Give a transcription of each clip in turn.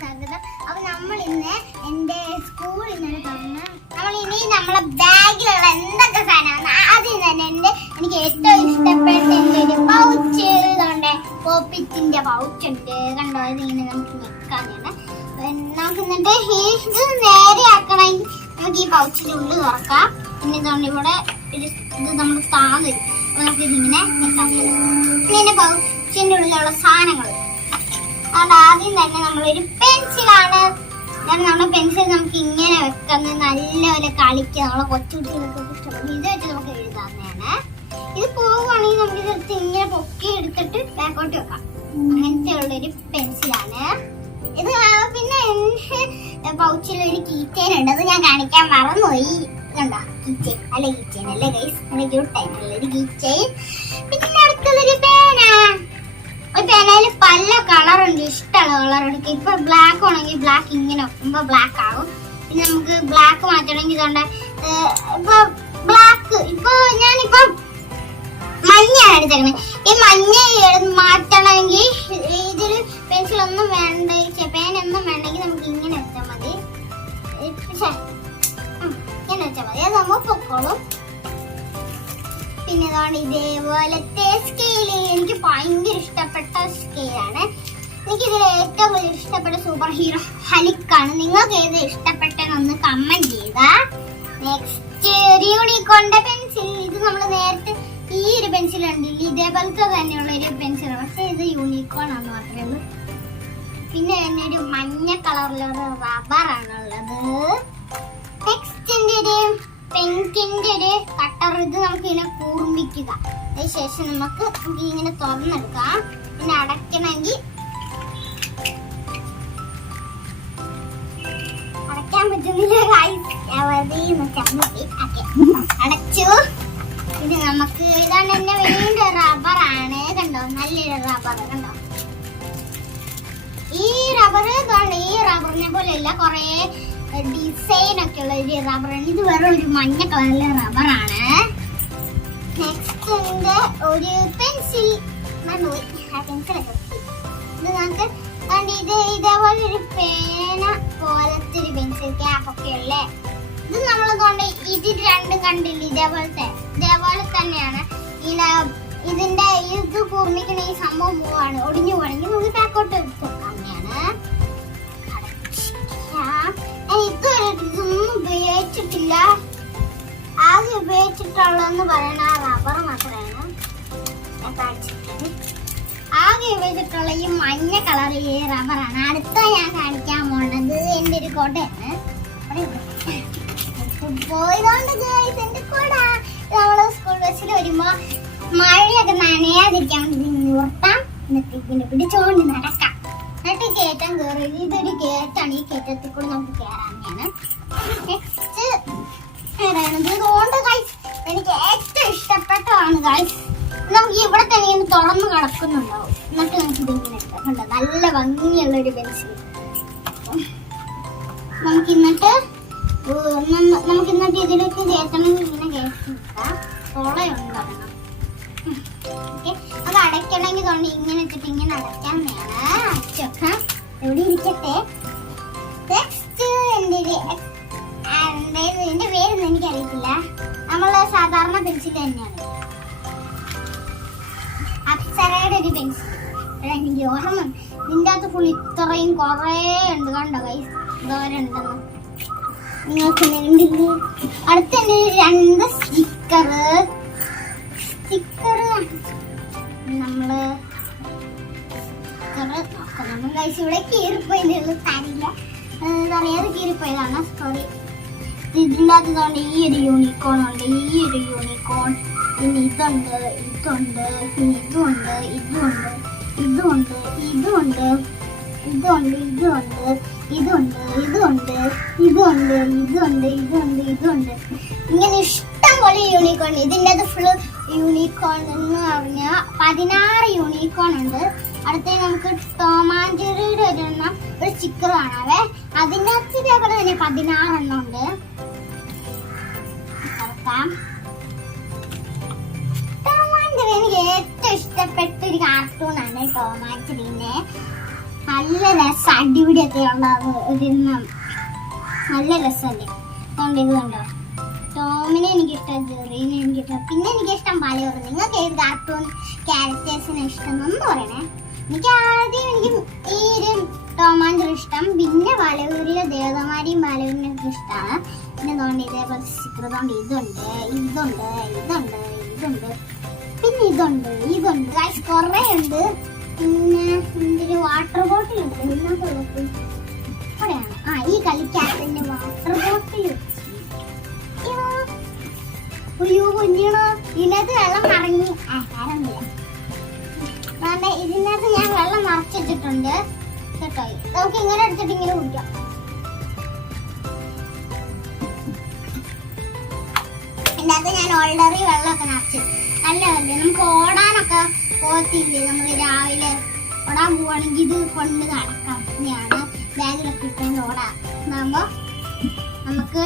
സ്വാഗതം. അപ്പൊ നമ്മൾ ഇന്ന് എന്റെ സ്കൂളിൽ നിന്ന് തുറന്ന് നമ്മൾ ഇനി നമ്മളെ ബാഗിലുള്ള എന്തൊക്കെ സാധനമാണ് ആദ്യം തന്നെ എനിക്ക് ഏറ്റവും ഇഷ്ടപ്പെട്ട എന്റെ ഒരു പൗച്ച് ഇതുണ്ട്. പോപ്പിറ്റിന്റെ പൗച്ച് ഉണ്ട്, കണ്ടോ? ഇതിങ്ങനെ നമുക്ക് നിൽക്കാനാണ്. നമുക്ക് എന്നിട്ട് ഇത് നേരെ ആക്കണമെങ്കിൽ നമുക്ക് ഈ പൗച്ചിന്റെ ഉള്ളിൽ തുറക്കാം. പിന്നെ ഇതുകൊണ്ട് ഇവിടെ ഇത് നമ്മൾ താന്ന് നമുക്ക് ഇതിങ്ങനെ നിൽക്കാനാണ്. പിന്നെ പൗച്ചിന്റെ ഉള്ളിലുള്ള സാധനങ്ങൾ അതുകൊണ്ട് ആദ്യം തന്നെ നമ്മളൊരു പെൻസിലാണ്. നമ്മുടെ പെൻസിൽ നമുക്ക് ഇങ്ങനെ വെക്കുന്നത് നല്ലപോലെ കളിക്കുക. നമ്മളെ കൊച്ചുകുട്ടികൾക്ക് ഇഷ്ടപ്പെടും. ഇത് വെച്ച് നമുക്ക് എഴുതാവുന്നതാണ്. ഇത് പോവുകയാണെങ്കിൽ നമുക്ക് ഇതെടുത്ത് ഇങ്ങനെ പൊക്കി എടുത്തിട്ട് ബാക്കോട്ട് വെക്കാം. അങ്ങനത്തെ ഉള്ളൊരു പെൻസിലാണ് ഇത്. പിന്നെ എന്റെ പൗച്ചിലൊരു കീച്ചെയിൻ ഉണ്ട്, അത് ഞാൻ കാണിക്കാൻ മറന്നുപോയി. കണ്ടോ? കീച്ചെയിൻ അല്ല, കീച്ചെയിൻ അല്ലേ ഗൈസ്, നല്ല ക്യൂട്ടായിട്ടുള്ളൊരു കീച്ചെയിൻ. പിന്നെ അടുത്തുള്ളൊരു പേന. ഒരു പേനയിൽ പല കളറുണ്ട്, ഇഷ്ടമുള്ള കളർ എടുക്കുക. ഇപ്പൊ ബ്ലാക്ക് ആണെങ്കിൽ ബ്ലാക്ക് ഇങ്ങനെ വെക്കുമ്പോ ബ്ലാക്ക് ആകും. പിന്നെ നമുക്ക് ബ്ലാക്ക് മാറ്റണമെങ്കിൽ ഇതുകൊണ്ട് ഇപ്പൊ ബ്ലാക്ക് ഇപ്പൊ ഞാനിപ്പം മഞ്ഞയാണ് എടുത്തേക്കുന്നത്. ഈ മഞ്ഞ മാറ്റണമെങ്കിൽ ഇതിൽ പെൻസിലൊന്നും വേണ്ട, പേനൊന്നും വേണ്ടെങ്കിൽ നമുക്ക് ഇങ്ങനെ വെച്ചാൽ മതി. ഇങ്ങനെ വെച്ചാൽ മതി, അത് നമ്മൾ പൊക്കോളും. പിന്നെ ഇതാണ് ഇതേപോലത്തെ സ്കെയില്. എനിക്ക് ഭയങ്കര ഇഷ്ടപ്പെട്ട സ്കെയിലാണ്. എനിക്കിതിൽ ഏറ്റവും കൂടുതൽ ഇഷ്ടപ്പെട്ട സൂപ്പർ ഹീറോ ഹലിക്കാണ്. നിങ്ങൾക്ക് ഏത് ഇഷ്ടപ്പെട്ടെന്നൊന്ന് കമന്റ് ചെയ്യുക. നെക്സ്റ്റ് ഒരു യൂണിക്കോണിന്റെ പെൻസിൽ. ഇത് നമ്മൾ നേരത്തെ ഈ ഒരു പെൻസിൽ ഉണ്ടല്ലോ, ഇതേപോലത്തെ തന്നെയുള്ള ഒരു പെൻസിലാണ്, പക്ഷെ ഇത് യൂണിക്കോൺ ആണെന്ന് മാത്രമേ ഉള്ളൂ. പിന്നെ തന്നെ ഒരു മഞ്ഞ കളറിലുള്ള റബ്ബറാണുള്ളത്. നെക്സ്റ്റിന്റെ ഒരു പെൻകിന്റെ ഒരു കട്ടർ. ഇത് നമുക്ക് ഇങ്ങനെ കൂർമ്മിക്കുക. അതിനുശേഷം നമുക്ക് ഇങ്ങനെ തുറന്നെടുക്കാം. പിന്നെ അടയ്ക്കണമെങ്കിൽ അടയ്ക്കാൻ പറ്റുന്നില്ല, അടച്ചു. പിന്നെ നമുക്ക് ഇതാണ് എന്നെ വേണ്ട റബ്ബറാണ്. കണ്ടോ? നല്ലൊരു റബ്ബർ. കണ്ടോ? ഈ റബ്ബർ ഈ റബ്ബറിനെ പോലെയല്ല, കൊറേ ഡിസൈൻ ഒക്കെ ഉള്ള ഒരു റബ്ബറാണ്. ഇത് വേറെ ഒരു മഞ്ഞ കളറിലെ റബ്ബറാണ്. നെക്സ്റ്റ് ഒരു പെൻസിൽ. ഇത് നമുക്ക് ഇത് ഇതേപോലെ ഒരു പേന പോലത്തെ ഒരു പെൻസിൽ ക്യാപ്പ് ഒക്കെ ഉള്ളേ. ഇത് നമ്മൾ ഇതിൽ രണ്ടും കണ്ടില്ല, ഇതേപോലെ തന്നെയാണ്. ഇതിന്റെ ഇത് കൂർമ്മിക്കുന്ന ഈ സംഭവം പോവാണ്, ഒടിഞ്ഞു പോകണമെങ്കിൽ നമുക്ക് ബാക്കോട്ട് വെക്കാവുന്നതാണ്. ഇതൊന്നും ഉപയോഗിച്ചിട്ടില്ല. ആകെ ഉപയോഗിച്ചിട്ടുള്ളതെന്ന് പറയുന്ന റബ്ബർ മാത്രമാണ് ഞാൻ കാണിച്ചിട്ടുള്ളത്. ആകെ ഉപയോഗിച്ചിട്ടുള്ള ഈ മഞ്ഞ കളർ ഈ റബ്ബറാണ്. അടുത്ത ഞാൻ കാണിക്കാൻ പോണത് എന്റെ ഒരു കോട്ടയാണ്. എന്റെ കൂട നമ്മള് സ്കൂൾ ബസ്സിൽ വരുമ്പോ മഴയൊക്കെ നനയാതിരിക്കാൻ വേണ്ടി നിർത്താം. എന്നിട്ട് ഇതിനെ പിടിച്ചോണ്ട് നടക്കാം. എന്നിട്ട് കയറ്റം കയറി. ഇതൊരു കയറ്റാണ്. ഈ കയറ്റത്തിൽ കൂടെ നമുക്ക് കയറാനാണ്. നെക്സ്റ്റ് ഇതുകൊണ്ട് ഗൈസ് എനിക്ക് ഏറ്റവും ഇഷ്ടപ്പെട്ടതാണ് ഗൈസ്. നമുക്ക് ഇവിടെ തന്നെ ഇങ്ങനെ തുറന്ന് കിടക്കുന്നുണ്ടാവും. എന്നിട്ട് നമുക്ക് ഇതിങ്ങനെ എടുക്കാം. നല്ല ഭംഗിയുള്ള ഒരു പെൻസിൽ. നമുക്കിന്നിട്ട് ഇതിലേക്ക് കയറ്റണമെങ്കിൽ ഇങ്ങനെ കയറ്റി നിൽക്കാം. തുളയുണ്ടാകണം. അത് അടയ്ക്കണമെങ്കിൽ കൊണ്ട് ഇങ്ങനെ വെച്ചിട്ട് ഇങ്ങനെ അടയ്ക്കാൻ വേണം. അടച്ചൊക്കെ എവിടെ ഇരിക്കട്ടെ. നെക്സ്റ്റ് ഇതിന്റെ പേരൊന്നും എനിക്കറിയത്തില്ല. നമ്മള് സാധാരണ പെൻസിൽ തന്നെയാണ്, അപ്സരയുടെ ഒരു പെൻസിൽ. എനിക്ക് ഓർമ്മ ഇതിന്റെ അകത്ത് ഫുൾ ഇത്രയും കൊറേ ഉണ്ട്. കണ്ടോ ഗൈസ്? എന്തോരുണ്ടെന്ന് നിങ്ങൾക്ക് നീണ്ടില്ലേ? അടുത്ത രണ്ട് സ്റ്റിക്കറ് നമ്മള് ഗൈസ് ഇവിടെ കീറിപ്പോയത് തരില്ല, അറിയാതെ കീറിപ്പോയതാണ്. സോറി. ഇതിൻ്റെ അകത്ത് ഈ ഒരു യൂണിക്കോൺ ഉണ്ട്, ഈ ഒരു യൂണിക്കോൺ. പിന്നെ ഇതുണ്ട്, പിന്നെ ഇതുണ്ട്, ഇതുണ്ട്. ഇങ്ങനെ ഇഷ്ടം പോലെ യൂണിക്കോൺ. ഇതിൻ്റെ അത് ഫുള്ള് യൂണിക്കോൺ എന്ന് പറഞ്ഞാൽ 16 യൂണിക്കോൺ ഉണ്ട്. അടുത്ത നമുക്ക് ടോം ആൻഡ് ജെറിയുടെ ഒരെണ്ണം ഒരു സ്റ്റിക്കർ കാണാവേ. അതിൻ്റെ അകത്ത് ഇതേപോലെ തന്നെ 16 എണ്ണം ഉണ്ട്. ടോം ആൻഡ് ജെറി എനിക്ക് ഏറ്റവും ഇഷ്ടപ്പെട്ട ഒരു കാർട്ടൂണാണ് ടോം ആൻഡ് ജെറിനെ. നല്ല രസം, അടിപൊളിയൊക്കെ ഉണ്ടാകും. നല്ല രസമല്ലേ? അതുകൊണ്ട് ഇത് കണ്ടോ, ടോമിനെ എനിക്കിഷ്ടം, ജെറീനെ എനിക്കിഷ്ടം, പിന്നെ എനിക്കിഷ്ടം പലവരും. നിങ്ങൾക്ക് ഏത് കാർട്ടൂൺ ക്യാരക്ടേഴ്സിനെ ഇഷ്ടം എന്ന് പറയണേ. എനിക്ക് ആദ്യം ഈ ഒരു ടോം ആൻഡ് ജെറി ഇഷ്ടം, പിന്നെ വളയൂരിലെ ദേവതമാരിയും ബാലവീരനൊക്കെ ഇഷ്ടമാണ്. പിന്നെ തോണ്ടി ഇതേപോലെ സിക്രതോണ്ട് ഇതുണ്ട്, പിന്നെ ഇതുണ്ട് ഗൈസ്, കുറേ ഉണ്ട്. പിന്നെ ഒരു വാട്ടർ ബോട്ടിൽ ഉണ്ട്, അവിടെയാണ്. ഈ കളിക്കാത്തതിന്റെ വാട്ടർ ബോട്ടിൽ. അയ്യോ കുഞ്ഞിണോ, ഇതിനകത്ത് വെള്ളം നിറഞ്ഞു. ഇതിനകത്ത് ഞാൻ വെള്ളം നിറച്ചിട്ടുണ്ട് കേട്ടോ. നമുക്ക് ഇങ്ങനെ എടുത്തിട്ട് ഇങ്ങനെ കുടിക്കാം. ഇതിനകത്ത് ഞാൻ ഓൾറെഡി വെള്ളമൊക്കെ നിറച്ചു. നല്ലതല്ലേ? നമുക്ക് ഓടാനൊക്കെ പോകത്തില്ലേ, നമ്മൾ രാവിലെ ഓടാൻ പോവാണെങ്കിൽ ഇത് കൊണ്ട് നടക്കാം. ഇങ്ങനെയാണ് ബാഗിലൊക്കെ ഇട്ടുകൊണ്ട് ഓടാം. അതാകുമ്പോ നമുക്ക്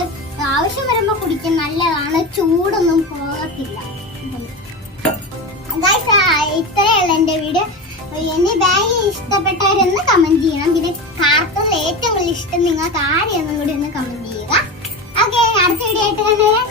ആവശ്യം വരുമ്പോ കുടിക്കാൻ നല്ലതാണ്, ചൂടൊന്നും പോകത്തില്ല. ഇത്രയുള്ള എന്റെ വീഡിയോ. എന്നെ ബാഗ് ഇഷ്ടപ്പെട്ടവരെന്ന് കമന്റ് ചെയ്യണം. പിന്നെ കാർട്ടൂണിൽ ഏറ്റവും കൂടുതൽ ഇഷ്ടം നിങ്ങൾക്ക് ആരെയൊന്നും കൂടി ഒന്ന് കമന്റ് ചെയ്യുക. ഓക്കെ, അടുത്ത വീഡിയോ ആയിട്ട് കണ്ടുവരാം.